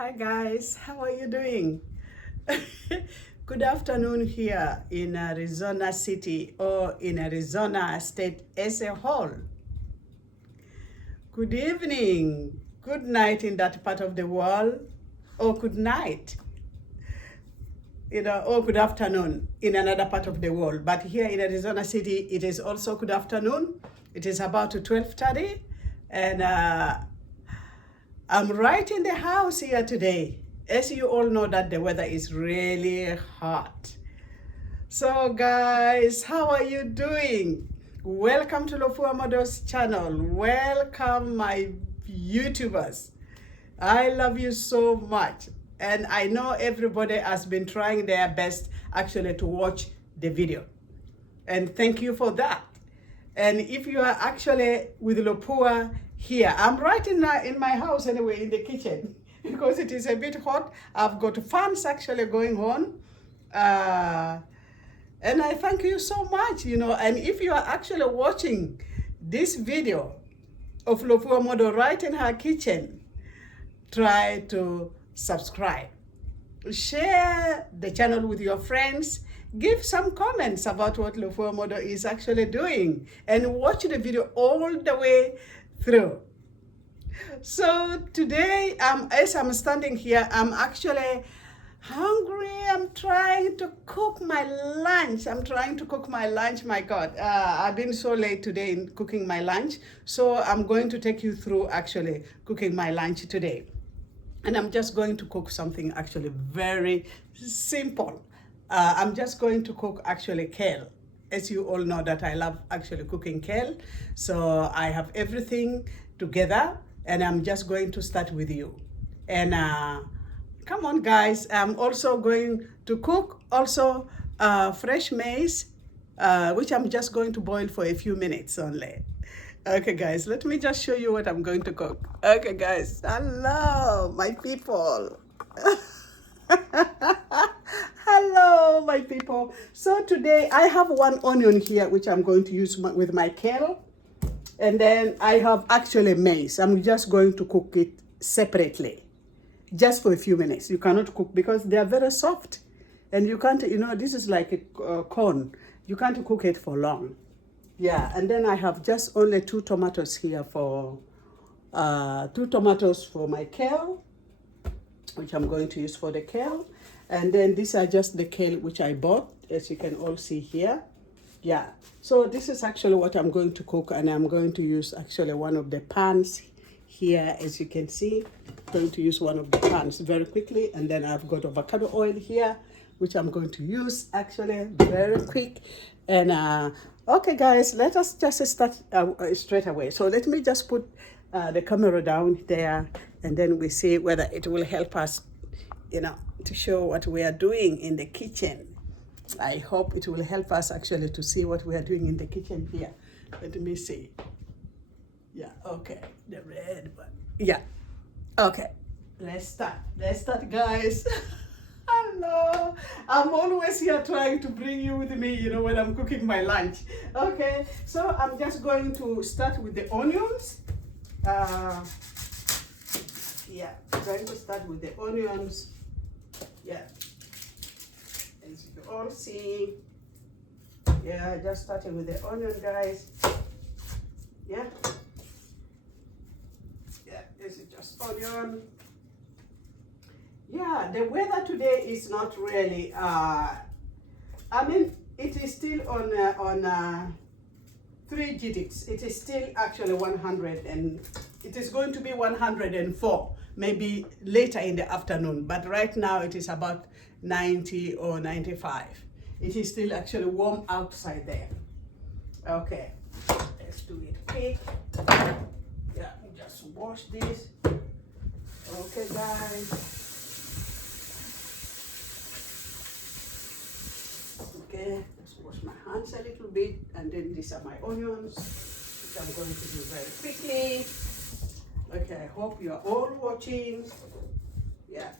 Hi guys, how are you doing? Good afternoon here in Arizona City or in Arizona State as a whole. Good evening, good night in that part of the world, or good night, or good afternoon in another part of the world. But here in Arizona City, it is also good afternoon. It is about 12:30, and I'm right in the house here today. As you all know that the weather is really hot. So guys, how are you doing? Welcome to Lofua Models channel. Welcome my YouTubers. I love you so much. And I know everybody has been trying their best actually to watch the video. And thank you for that. And if you are actually with Lopua here, I'm right in my house anyway, in the kitchen, because it is a bit hot. I've got fans actually going on. And I thank you so much, and if you are actually watching this video of Lopua Model right in her kitchen, try to subscribe. Share the channel with your friends. Give some comments about what Lofua Model is actually doing and watch the video all the way through. So today, as I'm standing here, I'm actually hungry. I'm trying to cook my lunch. My God, I've been so late today in cooking my lunch. So I'm going to take you through actually cooking my lunch today. And I'm just going to cook something actually very simple. I'm just going to cook actually kale. As you all know that I love actually cooking kale. So I have everything together and I'm just going to start with you. And come on guys, I'm also going to cook also fresh maize, which I'm just going to boil for a few minutes only. Okay guys, let me just show you what I'm going to cook. Okay guys, hello my people. Hello my people. So today I have one onion here which I'm going to use with my kale. And then I have actually maize. I'm just going to cook it separately. Just for a few minutes. You cannot cook because they are very soft. And you can't, this is like a corn. You can't cook it for long. Yeah, and then I have just only 2 tomatoes here for 2 tomatoes for my kale, which I'm going to use for the kale. And then these are just the kale which I bought, as you can all see here. Yeah, so this is actually what I'm going to cook, and I'm going to use actually one of the pans here, as you can see. I'm going to use one of the pans very quickly, and then I've got avocado oil here, which I'm going to use actually very quick. And okay guys, let us just start straight away. So let me just put the camera down there, and then we see whether it will help us, to show what we are doing in the kitchen. I hope it will help us actually to see what we are doing in the kitchen here. Let me see. Yeah, okay, the red one. Yeah, okay, let's start guys. Hello, I'm always here trying to bring you with me, when I'm cooking my lunch. Okay, so I'm just going to start with the onions. Yeah, I'm going to start with the onions. Yeah, as you can all see. Yeah, just starting with the onion, guys. Yeah. Yeah, this is just onion. Yeah, the weather today is not really, it is still on 3 digits. It is still actually 100, and it is going to be 104, maybe later in the afternoon. But right now it is about 90 or 95. It is still actually warm outside there. Okay, let's do it quick. Yeah, just wash this. Okay, guys. Okay, just wash my hands a little bit, and then these are my onions, which I'm going to do very quickly. Okay, I hope you are all watching. Yeah.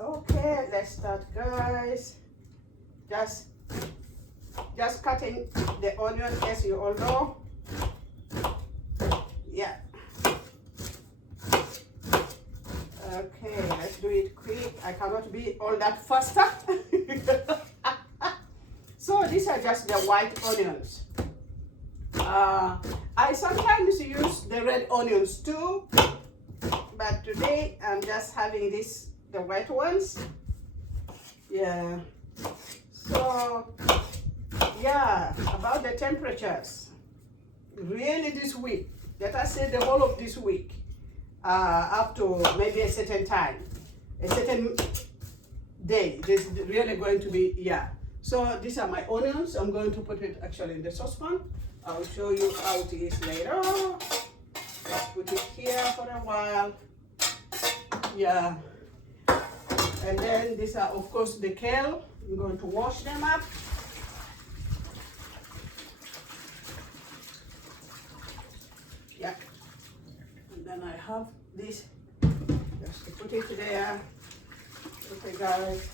Okay, let's start, guys. Just cutting the onion, as you all know. Yeah. Okay, let's do it quick. I cannot be all that faster. So these are just the white onions. I sometimes use the red onions too, but today I'm just having the white ones. Yeah. So yeah, about the temperatures. Really this week, let us say the whole of this week, up to maybe a certain time, a certain day, there's really going to be, yeah. So these are my onions. I'm going to put it actually in the saucepan. I'll show you how it is later. Just put it here for a while. Yeah. And then these are, of course, the kale. I'm going to wash them up. Yeah. And then I have this. Just to put it there. Okay, guys.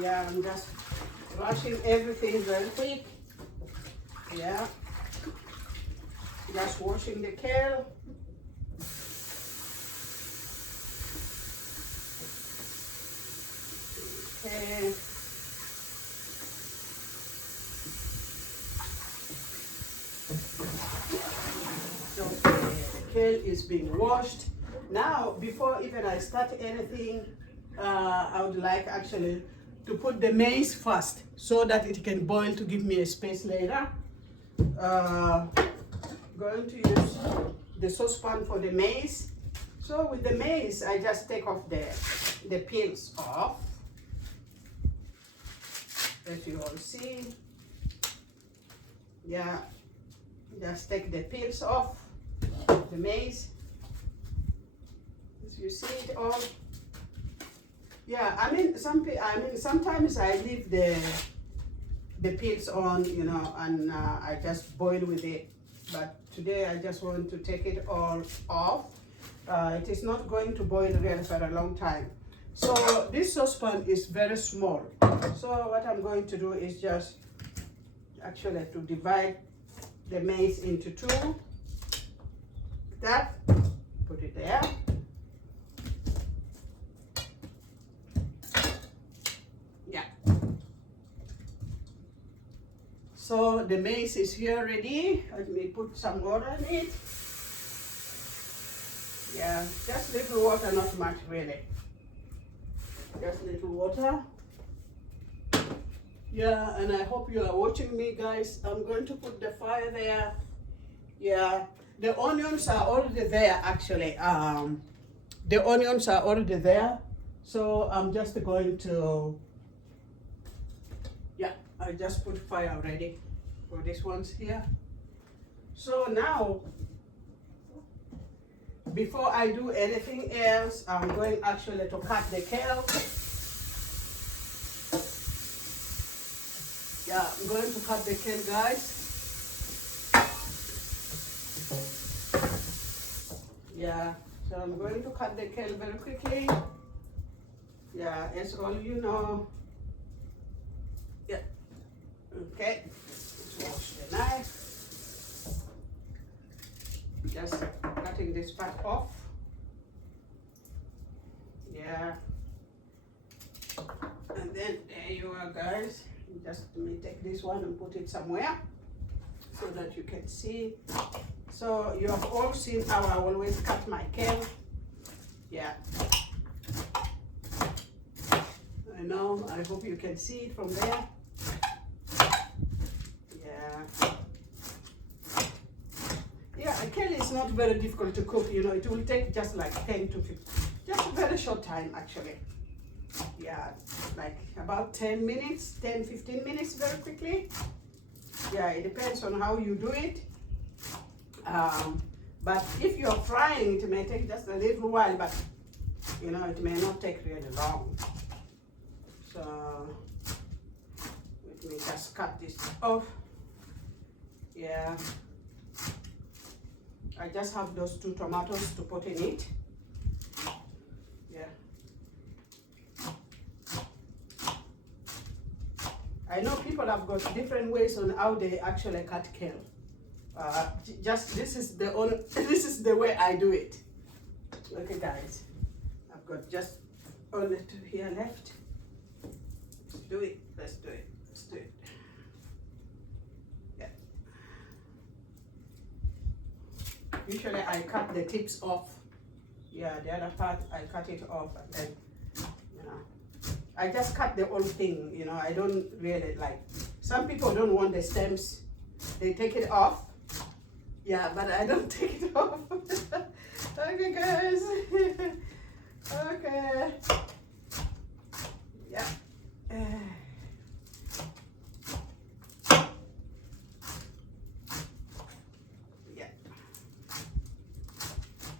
Yeah, I'm just washing everything very quick. Yeah. Just washing the kale. Okay. So the kale is being washed. Now, before even I start anything, I would like actually to put the maize first so that it can boil to give me a space later. Going to use the saucepan for the maize. So with the maize, I just take off the peels off. As you all see, yeah, just take the peels off the maize. As you see it all. Yeah, I mean, sometimes I leave the peels on, you know, and I just boil with it. But today I just want to take it all off. It is not going to boil really for a long time. So this saucepan is very small. So what I'm going to do is just actually to divide the maize into two. That, put it there. Yeah. So the maize is here ready. Let me put some water in it. Yeah, just little water, not much really. Just little water. Yeah, and I hope you are watching me, guys. I'm going to put the fire there. Yeah, the onions are already there actually. The onions are already there. So I'm just going to, yeah, I just put fire already for these ones here. So now, before I do anything else, I'm going actually to cut the kale. Yeah, I'm going to cut the kale, guys. Yeah, so I'm going to cut the kale very quickly. Yeah, as all you know. Yeah, okay. Let's wash the knife. Just cutting this part off. Yeah. And then there you are, guys. Just let me take this one and put it somewhere so that you can see. So you have all seen how I always cut my kale. Yeah. I know, I hope you can see it from there. Yeah. Yeah, kale is not very difficult to cook, you know, it will take just like 10 to 15, just a very short time actually. Yeah, like about 10 minutes, 10, 15 minutes very quickly. Yeah, it depends on how you do it. But if you're frying, it may take just a little while, but you know, it may not take really long. So, let me just cut this off. Yeah. I just have those 2 tomatoes to put in it. Yeah. I know people have got different ways on how they actually cut kale. Just this is the way I do it. Okay, guys. got just only two here left. Let's do it. Let's do it. Let's do it. Yeah. Usually I cut the tips off. Yeah, the other part I cut it off, and then, you know, I just cut the whole thing. You know, I don't really like. Some people don't want the stems. They take it off. Yeah, but I don't take it off. Okay, guys. Okay. Yeah. Yeah.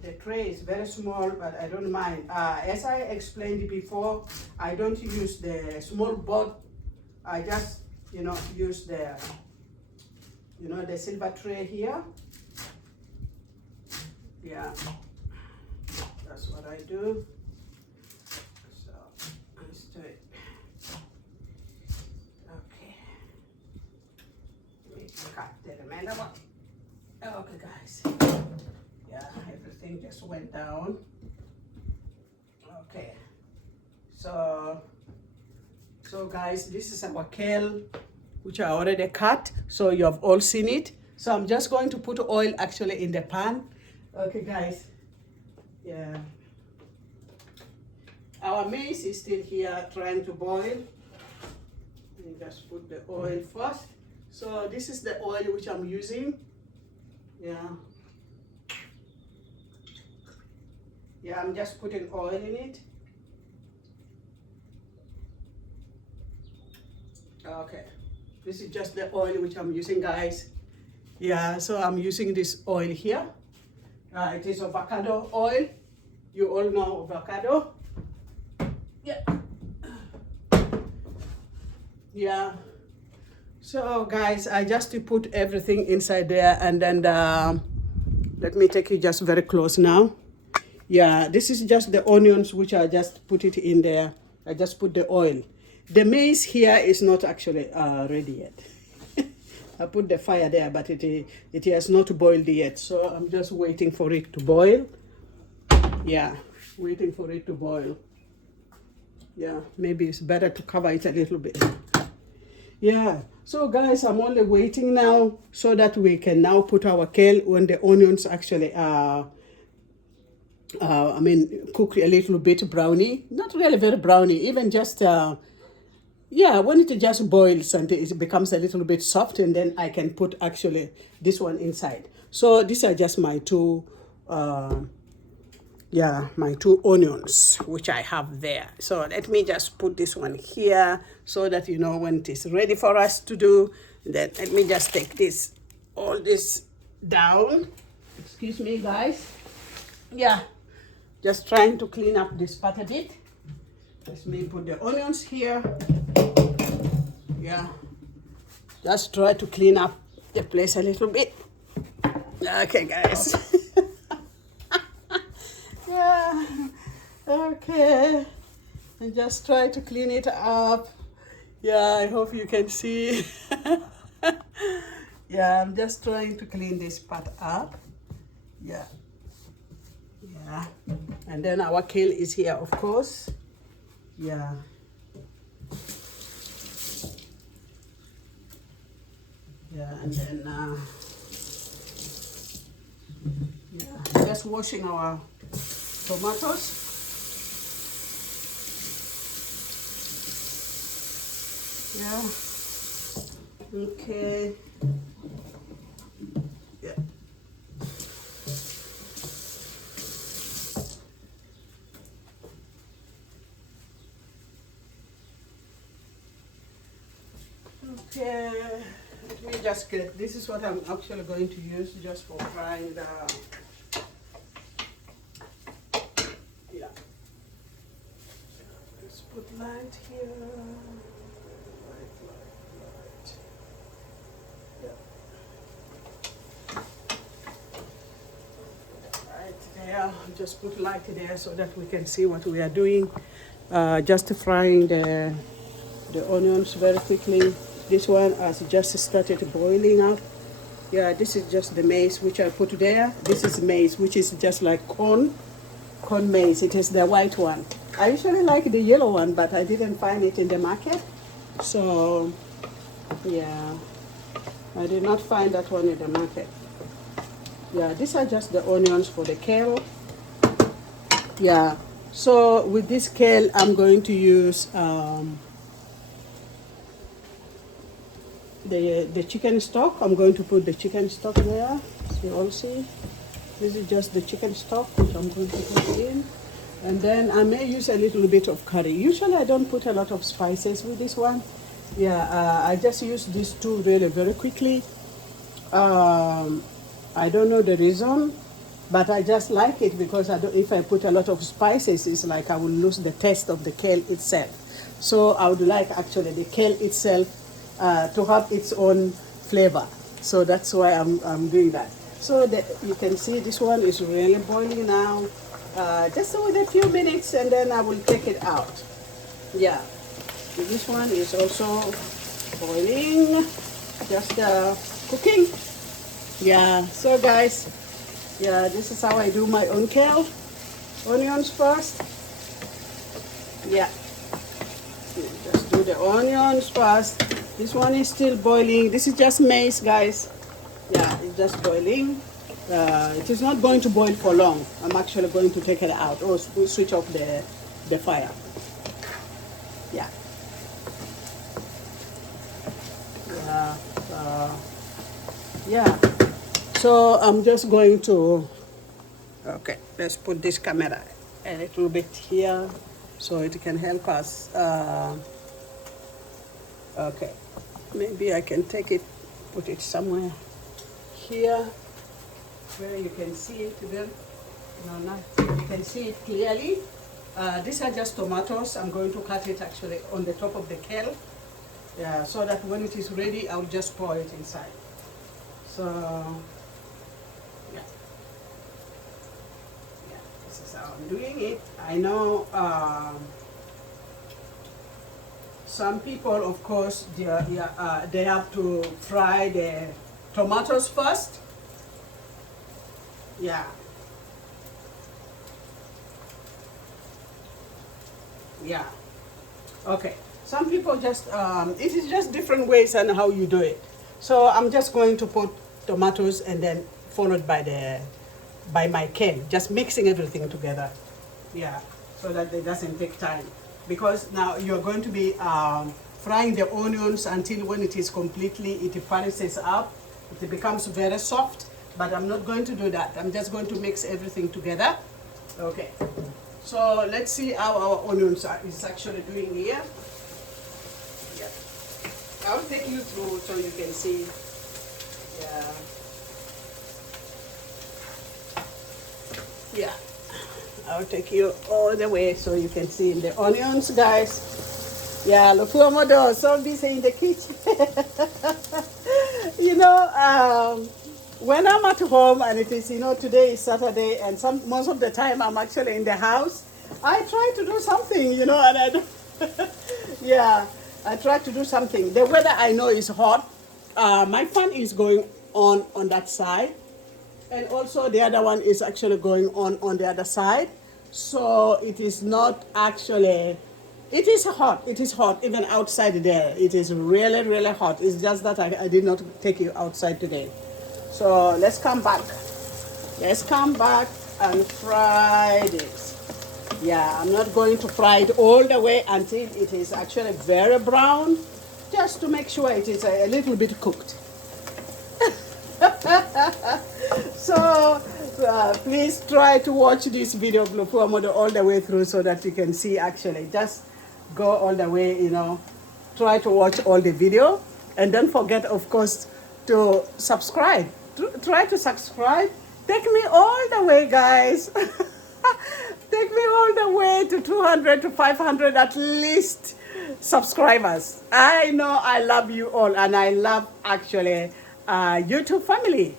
The tray is very small, but I don't mind. As I explained before, I don't use the small board. I just, you know, use the, you know, the silver tray here. Yeah, that's what I do. So let's do it. Okay. Let me cut the remainder one. Okay, guys. Yeah, everything just went down. Okay. So guys, this is our kale, which I already cut. So you have all seen it. So I'm just going to put oil actually in the pan. Okay, guys. Yeah. Our maize is still here trying to boil. And just put the oil first. So this is the oil which I'm using. Yeah. Yeah, I'm just putting oil in it. Okay. This is just the oil which I'm using, guys. Yeah, so I'm using this oil here. It is avocado oil. You all know avocado. Yeah. Yeah. So guys, I just put everything inside there, and then let me take you just very close now. Yeah, this is just the onions which I just put it in there. I just put the oil. The maize here is not actually ready yet. I put the fire there, but it has not boiled yet. So I'm just waiting for it to boil. Yeah, waiting for it to boil. Yeah, maybe it's better to cover it a little bit. Yeah, so guys, I'm only waiting now so that we can now put our kale when the onions actually cook a little bit brownie. Not really very brownie, even just yeah, when it just boils and it becomes a little bit soft, and then I can put actually this one inside. So these are just my two, my two onions, which I have there. So let me just put this one here so that, you know, when it is ready for us to do, then let me just take this, all this down. Excuse me, guys. Yeah, just trying to clean up this part a bit. Let me put the onions here. Yeah, just try to clean up the place a little bit. Okay, guys. Yeah, okay. And just try to clean it up. Yeah, I hope you can see. Yeah, I'm just trying to clean this part up. Yeah. Yeah. And then our kale is here, of course. Yeah. Yeah, and then yeah, just washing our tomatoes. Yeah. Okay. Yeah. Okay. Let me just get, this is what I'm actually going to use just for frying the, yeah. Let's put light here. Light. Yeah. Right there. Just put light there so that we can see what we are doing. Just frying the onions very quickly. This one has just started boiling up. Yeah, this is just the maize which I put there. This is maize, which is just like corn corn maize. It is the white one. I usually like the yellow one, but I didn't find it in the market. So, yeah, I did not find that one in the market. Yeah, these are just the onions for the kale. Yeah, so with this kale, I'm going to use the chicken stock. I'm going to put the chicken stock there. You all see, this is just the chicken stock which I'm going to put in, and then I may use a little bit of curry. Usually I don't put a lot of spices with this one. Yeah, I just use these two really very quickly. I don't know the reason, but I just like it because if I put a lot of spices, it's like I will lose the taste of the kale itself. So I would like actually the kale itself to have its own flavor. So that's why I'm doing that. So you can see this one is really boiling now. Just with a few minutes and then I will take it out. Yeah, this one is also boiling, just cooking. Yeah, so guys, yeah, this is how I do my own kale. Onions first. Yeah, just do the onions first. This one is still boiling. This is just maize, guys. Yeah, it's just boiling. It is not going to boil for long. I'm actually going to take it out or switch off the fire. Yeah. Yeah. So I'm just going to, okay, let's put this camera a little bit here so it can help us. Okay, maybe I can take it, put it somewhere here where you can see it well. No, not, you can see it clearly. These are just tomatoes. I'm going to cut it actually on the top of the kale. Yeah, so that when it is ready, I'll just pour it inside. So, yeah, this is how I'm doing it. I know some people, of course, they have to fry the tomatoes first. Yeah. Yeah. Okay. Some people just, it is just different ways and how you do it. So I'm just going to put tomatoes and then followed by my kale, just mixing everything together. Yeah, so that it doesn't take time. Because now you're going to be frying the onions until when it is completely, it pulses up, it becomes very soft, but I'm not going to do that. I'm just going to mix everything together. Okay, so let's see how our onions is actually doing here. I'll take you through so you can see. Yeah. Yeah. I'll take you all the way so you can see the onions, guys. Yeah, look who I'm so busy in the kitchen. You know, when I'm at home and it is, you know, today is Saturday and most of the time I'm actually in the house, I try to do something, you know, and I do. Yeah. I try to do something. The weather I know is hot. My fan is going on that side. And also the other one is actually going on the other side. So it is not actually, it is hot. It is hot even outside there. It is really, really hot. It's just that I did not take you outside today. So let's come back. Let's come back and fry this. Yeah, I'm not going to fry it all the way until it is actually very brown, just to make sure it is a little bit cooked. So please try to watch this video all the way through so that you can see actually. Just go all the way, you know, try to watch all the video. And don't forget, of course, to subscribe. Try to subscribe. Take me all the way, guys. Take me all the way to 200 to 500 at least subscribers. I know I love you all and I love actually YouTube family.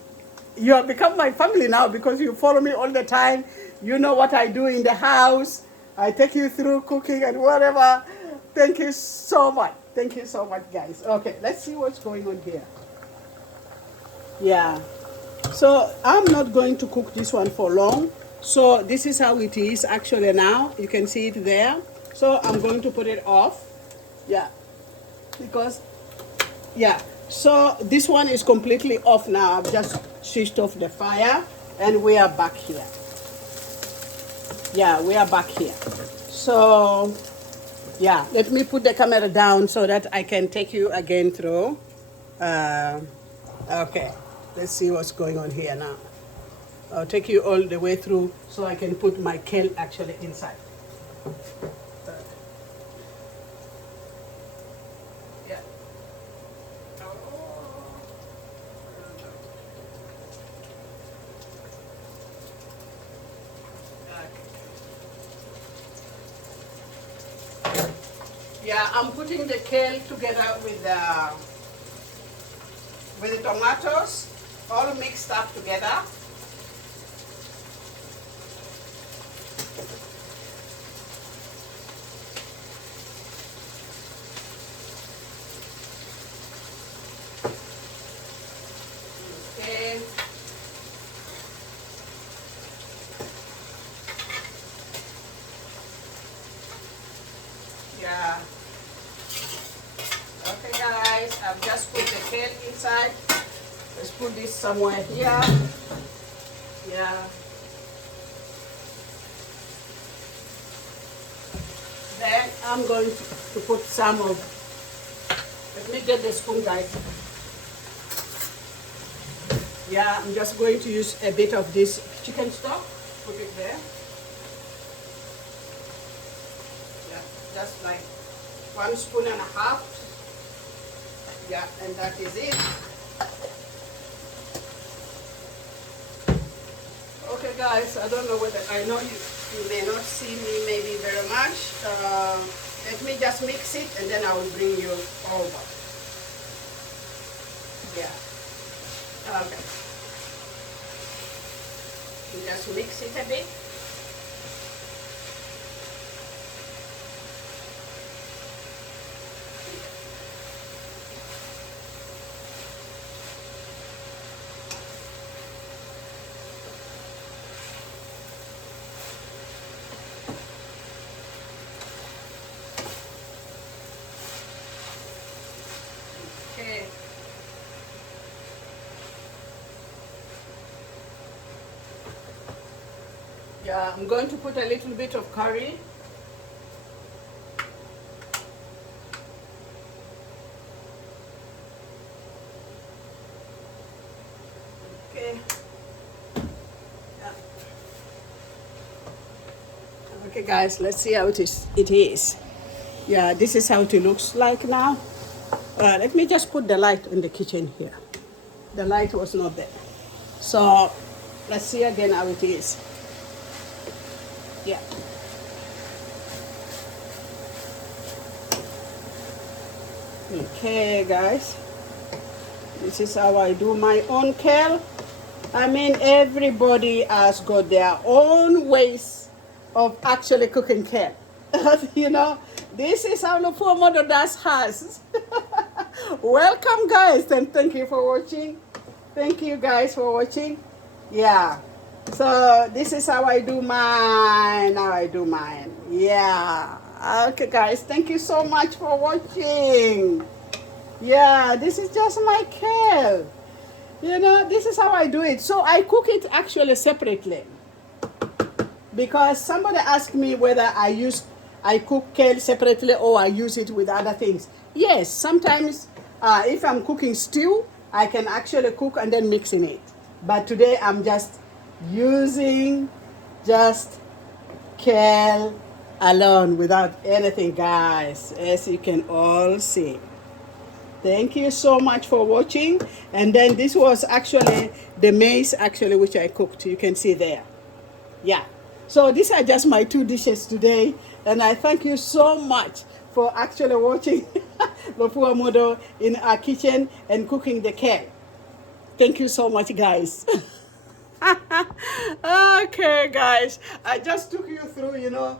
You have become my family now because you follow me all the time. You know what I do in the house. I take you through cooking and whatever. Thank you so much. Thank you so much, guys. Okay, let's see what's going on here. Yeah. So I'm not going to cook this one for long. So this is how it is actually now. You can see it there. So I'm going to put it off. Yeah, because, yeah. So this one is completely off now. I've just switched off the fire and we are back here. Yeah, we are back here. So, yeah, let me put the camera down so that I can take you again through. Okay, let's see what's going on here now. I'll take you all the way through so I can put my kale actually inside. Yeah. Yeah, I'm putting the kale together with the tomatoes, all mixed up together. Okay. Yeah. Okay, guys, I've just put the kale inside. Let's put this somewhere here. Yeah. Then I'm going to put some of, let me get the spoon, guys. Yeah, I'm just going to use a bit of this chicken stock. Put it there. Yeah, just like 1.5 spoons. Yeah, and that is it. Okay, guys, I don't know whether, I know you may not see me maybe very much. Let me just mix it and then I will bring you over. Yeah. Okay. You just mix it a bit. Okay. Yeah, I'm going to put a little bit of curry. Okay. Yeah. Okay, guys, let's see how it is. Yeah, this is how it looks like now. Let me just put the light in the kitchen here. The light was not there. So let's see again how it is. Yeah. Okay, guys. This is how I do my own kale. I mean, everybody has got their own ways of actually cooking kale. You know, this is how Lupua Modo does hers. Welcome, guys, and thank you for watching. Thank you, guys, for watching. Yeah. So this is how I do mine. How I do mine. Yeah. Okay, guys, thank you so much for watching. Yeah, this is just my kale. You know, this is how I do it. So I cook it actually separately. Because somebody asked me whether I cook kale separately or I use it with other things. Yes, sometimes if I'm cooking stew, I can actually cook and then mix in it. But today I'm just using just kale alone without anything, guys, as you can all see. Thank you so much for watching. And then this was actually the maize actually which I cooked. You can see there. Yeah. So these are just my 2 dishes today. And I thank you so much for actually watching Lupua Modo in our kitchen and cooking the kale. Thank you so much, guys. Okay, guys, I just took you through, you know,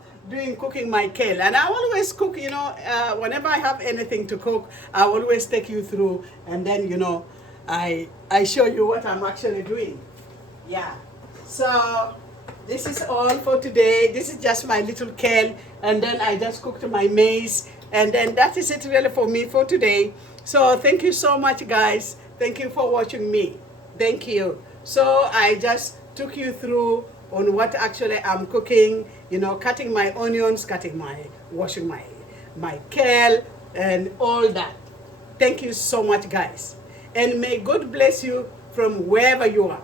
cooking my kale. And I always cook, you know, whenever I have anything to cook, I always take you through, and then, you know, I show you what I'm actually doing. Yeah. So this is all for today. This is just my little kale, and then I just cooked my maize, and then that is it really for me for today. So thank you so much, guys. Thank you for watching me. Thank you. So I just took you through on what actually I'm cooking, you know, cutting my onions, washing my kale, and all that. Thank you so much, guys. And may God bless you from wherever you are.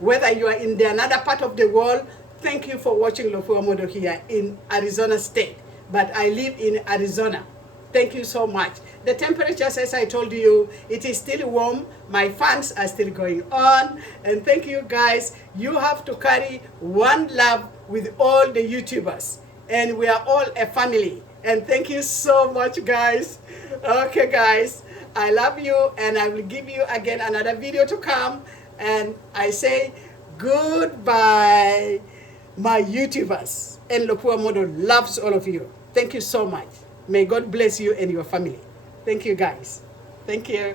Whether you are in the another part of the world, thank you for watching Lofua Modo here in Arizona State. But I live in Arizona. Thank you so much. The temperatures, as I told you, it is still warm. My fans are still going on. And thank you, guys. You have to carry one love with all the YouTubers. And we are all a family. And thank you so much, guys. Okay, guys. I love you, and I will give you again another video to come. And I say goodbye, my YouTubers. And Lofua Modo loves all of you. Thank you so much. May God bless you and your family. Thank you, guys. Thank you.